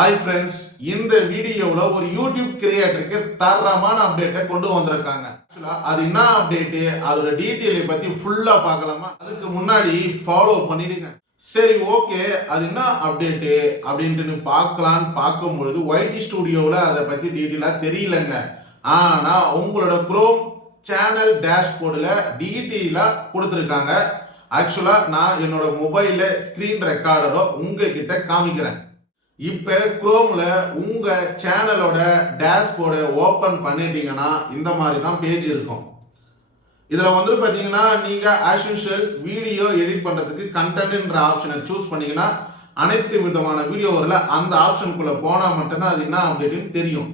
Hi friends இந்த வீடியோவில் ஒரு யூடியூப் கிரியேட்டருக்கு தரமான அப்டேட்டை கொண்டு வந்திருக்காங்க. ஆக்சுவலாக அது என்ன அப்டேட்டு அதோட டீட்டெயிலை பற்றி ஃபுல்லாக பார்க்கலாமா? அதுக்கு முன்னாடி ஃபாலோ பண்ணிடுங்க. சரி ஓகே அது என்ன அப்டேட்டு அப்படின்ட்டு பார்க்கலான்னு பார்க்கும்பொழுது ஒயிட்டி ஸ்டுடியோவில் அதை பற்றி டீட்டெயிலாக தெரியலங்க. ஆனால் உங்களோட குரோம் சேனல் டேஷ்போர்டில் டீட்டெயிலாக கொடுத்துருக்காங்க. ஆக்சுவலாக நான் என்னோட மொபைலில் ஸ்க்ரீன் ரெக்கார்டோட உங்ககிட்ட காமிக்கிறேன். இப்போ குரோமில் உங்கள் சேனலோட டேஷ்போர்டை ஓப்பன் பண்ணிட்டீங்கன்னா இந்த மாதிரி தான் பேஜ் இருக்கும். இதில் வந்து பார்த்தீங்கன்னா நீங்கள் ஆஸ் யூஷுவல் வீடியோ எடிட் பண்ணுறதுக்கு கண்டென்ட்ன்ற ஆப்ஷனை சூஸ் பண்ணிங்கன்னா அனைத்து விதமான வீடியோ வரல அந்த ஆப்ஷனுக்குள்ளே போனால் மட்டும்தான் அது என்ன அப்படின்னு தெரியும்.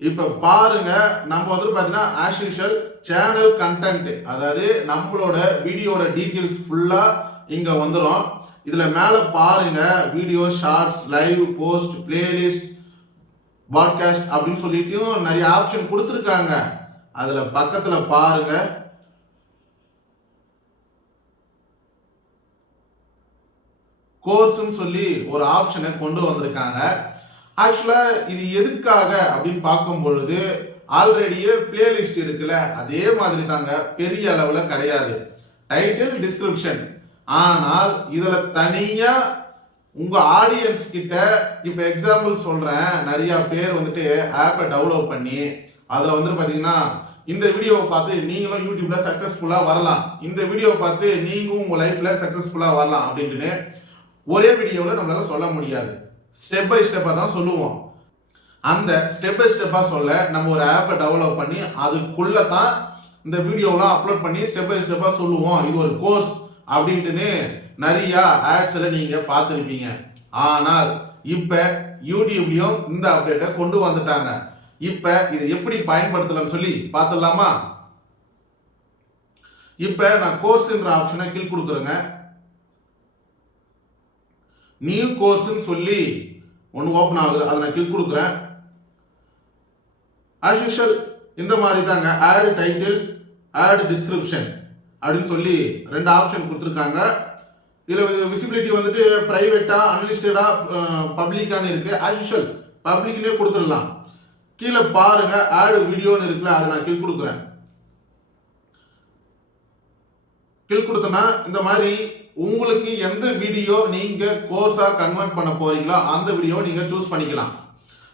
இப்போ பாருங்க நம்ம வந்து பார்த்தீங்கன்னா ஆஸ் யூஷுவல் சேனல் கண்டென்ட் அதாவது நம்மளோட வீடியோட டீட்டெயில்ஸ் ஃபுல்லாக இங்கே வந்துடும் இதில் மேலே பாருங்கள் video shorts live post playlist podcast அப்படின்னு சொல்லிட்டு நிறைய ஆப்ஷன் கொடுத்துருக்காங்க. அதில் பக்கத்தில் பாருங்கள் கோர்ஸ்ன்னு சொல்லி ஒரு ஆப்ஷனை கொண்டு வந்திருக்காங்க. ஆக்சுவலாக இது எதுக்காக அப்படின்னு பார்க்கும் பொழுது ஆல்ரெடியே பிளேலிஸ்ட் இருக்குல்ல அதே மாதிரி தாங்க பெரிய அளவில் கிடையாது. டைட்டில் டிஸ்கிரிப்ஷன் ஆனால் இதில் தனியாக உங்கள் ஆடியன்ஸ் கிட்ட இப்போ எக்ஸாம்பிள் சொல்கிறேன் நிறையா பேர் வந்துட்டு ஆப்பை டவுன்லோட் பண்ணி அதில் வந்து பார்த்தீங்கன்னா இந்த வீடியோவை பார்த்து நீங்களும் யூடியூப்ல சக்ஸஸ்ஃபுல்லாக வரலாம். இந்த வீடியோவை பார்த்து நீங்களும் உங்கள் லைஃப்பில் சக்ஸஸ்ஃபுல்லாக வரலாம் அப்படின்ட்டு ஒரே வீடியோவில் நம்மளால் சொல்ல முடியாது. ஸ்டெப் பை ஸ்டெப்பாக தான் சொல்லுவோம். அந்த ஸ்டெப் பை ஸ்டெப்பாக சொல்ல நம்ம ஒரு ஆப்பை டெவலப் பண்ணி அதுக்குள்ளே தான் இந்த வீடியோலாம் அப்லோட் பண்ணி ஸ்டெப் பை ஸ்டெப்பாக சொல்லுவோம். இது ஒரு கோர்ஸ் அப்படின்ட்டுன்னு நிறையா ஆட்ஸில் நீங்கள் பார்த்துருப்பீங்க. ஆனால் இப்போ யூடியூப்லேயும் இந்த அப்டேட்டை கொண்டு வந்துட்டாங்க. இப்போ இது எப்படி பயன்படுத்தலாம்னு சொல்லி பார்த்துடலாமா? இப்போ நான் கோர்ஸ்ன்ற ஆப்ஷனை கிளிக் கொடுக்குறேங்க. நியூ கோர்ஸ்ன்னு சொல்லி ஒன்று ஓப்பன் ஆகுது. அதை நான் கிளிக் கொடுக்குறேன். ஆஸ் யூஷுவல் இந்த மாதிரி தாங்க ஆட் டைட்டில் ஆட் டிஸ்கிரிப்ஷன் அப்படின்னு சொல்லி ரெண்டு ஆப்ஷன் கொடுத்துருக்காங்க. இதில் விசிபிலிட்டி வந்துட்டு ப்ரைவேட்டாக அன்லிஸ்டடாக பப்ளிக்கான்னு இருக்குது ஆஸ் யூஷுவல் பப்ளிக்லேயே கொடுத்துடலாம். கீழே பாருங்க ஆடு வீடியோன்னு இருக்குல்ல அதை நான் கிளிக் கொடுக்குறேன். கிளிக் கொடுத்தனா இந்த மாதிரி உங்களுக்கு எந்த வீடியோ நீங்கள் கோர்ஸாக கன்வெர்ட் பண்ண போறீங்களோ அந்த வீடியோ நீங்கள் சூஸ் பண்ணிக்கலாம்.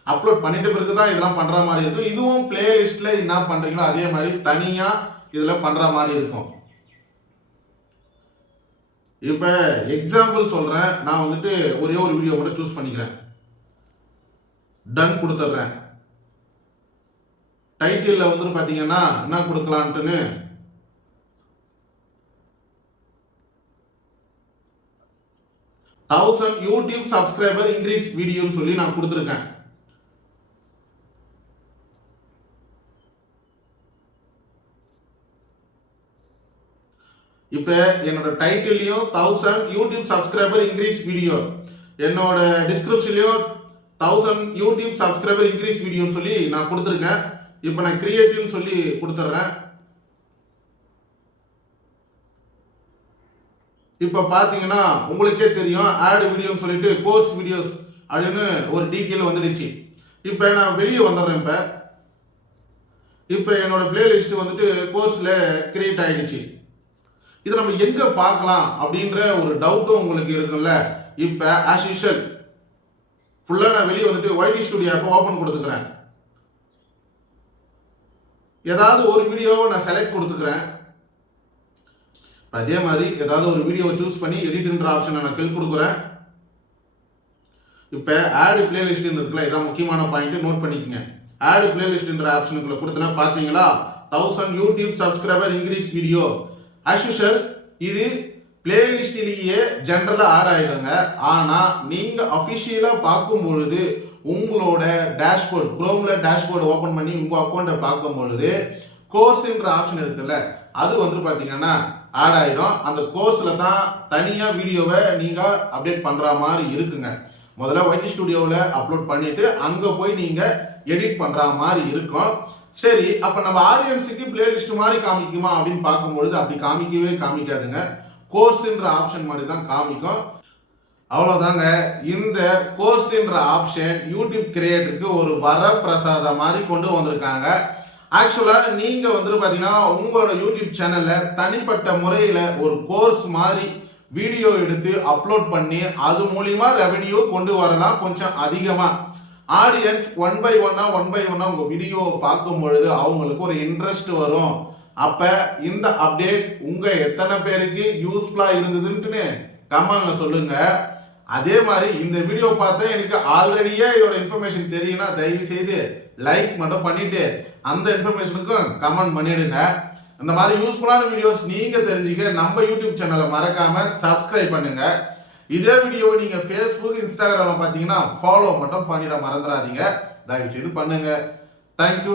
அப்லோட் பண்ணிட்ட பிறகு தான் இதெல்லாம் பண்ணுற மாதிரி இருக்கும். இதுவும் பிளேலிஸ்ட்ல என்ன பண்ணுறீங்களோ அதே மாதிரி தனியாக இதில் பண்ணுற மாதிரி இருக்கும். இப்போ எக்ஸாம்பிள் சொல்கிறேன் நான் வந்துட்டு ஒரே ஒரு வீடியோ கூட சூஸ் பண்ணிக்கிறேன். டன் கொடுத்துட்றேன். டைட்டிலில் வந்துட்டு பார்த்தீங்கன்னா என்ன கொடுக்கலான்ட்டுன்னு தௌசண்ட் யூடியூப் சப்ஸ்கிரைபர் இன்க்ரீஸ் வீடியோன்னு சொல்லி நான் கொடுத்துருக்கேன். இப்போ என்னோட டைட்டில்லையும் thousand YouTube subscriber increase video என்னோட டிஸ்கிரிப்ஷன்லையும் தௌசண்ட் யூடியூப் சப்ஸ்கிரைபர் இன்க்ரீஸ் வீடியோன்னு சொல்லி நான் கொடுத்துருக்கேன். இப்போ நான் கிரியேட்டிவ்னு சொல்லி கொடுத்துட்றேன் இப்போ பார்த்தீங்கன்னா உங்களுக்கே தெரியும் ஆட் வீடியோன்னு சொல்லிட்டு கோர்ஸ் வீடியோஸ் அப்படின்னு ஒரு டீட்டெயில் வந்துடுச்சு. இப்போ நான் வெளியே வந்துடுறேன் இப்போ. இப்போ என்னோட பிளேலிஸ்ட் வந்துட்டு கோர்ஸில் கிரியேட் ஆகிடுச்சு இதை நம்ம எங்கே பார்க்கலாம் அப்படின்ற ஒரு டவுட்டும் உங்களுக்கு இருக்குல்ல இப்போ ஆஸ் யூஷுவல் ஃபுல்லாக நான் வெளியே வந்துட்டு ஒய்டி ஸ்டுடியோ ஆப்பை ஓப்பன் கொடுத்துக்கிறேன். ஏதாவது ஒரு வீடியோவை நான் செலக்ட் கொடுத்துக்கிறேன். அதே மாதிரி ஏதாவது ஒரு வீடியோவை சூஸ் பண்ணி எடிட்ன்ற ஆப்ஷனை நான் கிளிக் கொடுக்குறேன். இப்போ ஆடு பிளேலிஸ்ட்னு இருக்குல்ல இதான் முக்கியமான பாயிண்ட் நோட் பண்ணிக்கோங்க. ஆடு பிளேலிஸ்ட்ன்ற ஆப்ஷனுக்குள்ள கொடுத்தனா பார்த்தீங்களா thousand YouTube subscriber increase video as usual இது பிளேலிஸ்டிலேயே ஜென்ரலாக ஆட் ஆகிடுங்க ஆனால் நீங்கள் அஃபிஷியலாக பார்க்கும் பொழுது உங்களோட டேஷ்போர்ட் குரோமில் டேஷ்போர்டு ஓப்பன் பண்ணி உங்கள் அக்கௌண்ட்டை பார்க்கும் பொழுது கோர்ஸுன்ற ஆப்ஷன் இருக்குல்ல அது வந்து பார்த்தீங்கன்னா ஆட் ஆகிடும் அந்த கோர்ஸில் தான் தனியாக வீடியோவை நீங்கள் அப்டேட் பண்ணுற மாதிரி இருக்குங்க. முதல்ல ஒய்டி ஸ்டுடியோவில் அப்லோட் பண்ணிவிட்டு அங்கே போய் நீங்கள் எடிட் பண்ணுற மாதிரி இருக்கும். சரி அப்போ நம்ம ஆடியன்ஸுக்கு பிளேலிஸ்ட் மாதிரி காமிக்குமா அப்படின்னு பார்க்கும்பொழுது அப்படி காமிக்கவே காமிக்காதுங்க. கோர்ஸுன்ற ஆப்ஷன் மாதிரி தான் காமிக்கும். அவ்வளோதாங்க இந்த கோர்ஸுன்ற ஆப்ஷன் யூடியூப் கிரியேட்டருக்கு ஒரு வரப்பிரசாதம் மாதிரி கொண்டு வந்திருக்காங்க. ஆக்சுவலாக நீங்கள் வந்துட்டு பார்த்தீங்கன்னா உங்களோட யூடியூப் சேனலில் தனிப்பட்ட முறையில் ஒரு கோர்ஸ் மாதிரி வீடியோ எடுத்து அப்லோட் பண்ணி அது மூலிமா ரெவென்யூ கொண்டு வரலாம் கொஞ்சம் அதிகமாக ஆடியன்ஸ் ஒன் பை ஒன்னா ஒன் பை ஒன்னாக உங்கள் வீடியோவை பார்க்கும் பொழுது அவங்களுக்கு ஒரு இன்ட்ரெஸ்ட் வரும். அப்போ இந்த அப்டேட் உங்கள் எத்தனை பேருக்கு யூஸ்ஃபுல்லாக இருந்ததுன்ட்டுன்னு கமெண்ட்ல சொல்லுங்க. அதே மாதிரி இந்த வீடியோ பார்த்தா எனக்கு ஆல்ரெடியே இதோட இன்ஃபர்மேஷன் தெரியும்னா தயவு செய்து லைக் மட்டும் பண்ணிட்டு அந்த இன்ஃபர்மேஷனுக்கும் கமெண்ட் பண்ணிடுங்க. இந்த மாதிரி யூஸ்ஃபுல்லான வீடியோஸ் நீங்கள் தெரிஞ்சுக்க நம்ம யூடியூப் சேனலை மறக்காமல் சப்ஸ்கிரைப் பண்ணுங்கள் இதே வீடியோவை நீங்க ஃபேஸ்புக் இன்ஸ்டாகிராம்ல பார்த்தீங்கன்னா ஃபாலோ மட்டும் பண்ணிட மறந்துடாதீங்க. தயவு செய்து பண்ணுங்க தேங்க்யூ